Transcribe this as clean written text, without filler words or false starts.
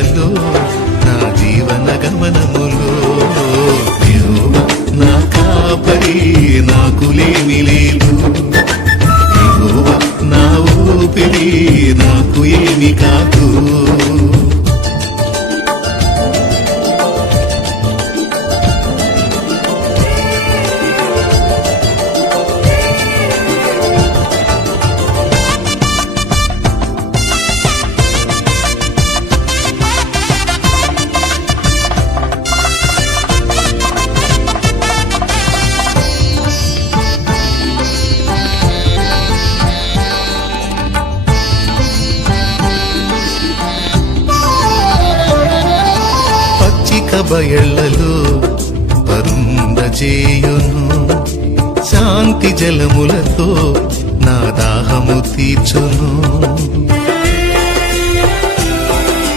బాటలో నా జీవన గమనములో యెహోవా నా కాపరి నాకు లేమి లేదు, యెహోవా నా ఊపిరి నాకు ఏమి కాదు. బయళ్లలో పరుండజేయును, శాంతి జలములతో నా దాహము తీర్చును.